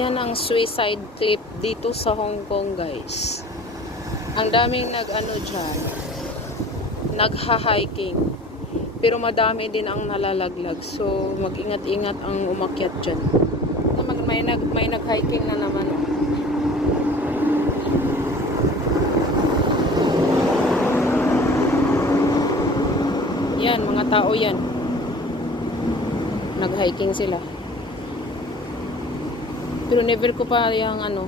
Yan ang suicide cliff dito sa Hong Kong, guys. Ang daming nag-ano dyan, nagha-hiking. Pero madami din ang nalalaglag. So, mag-ingat-ingat ang umakyat dyan. May nag-hiking na naman. Yan, mga tao yan. Nag-hiking sila. Pero never ko pa yung ano,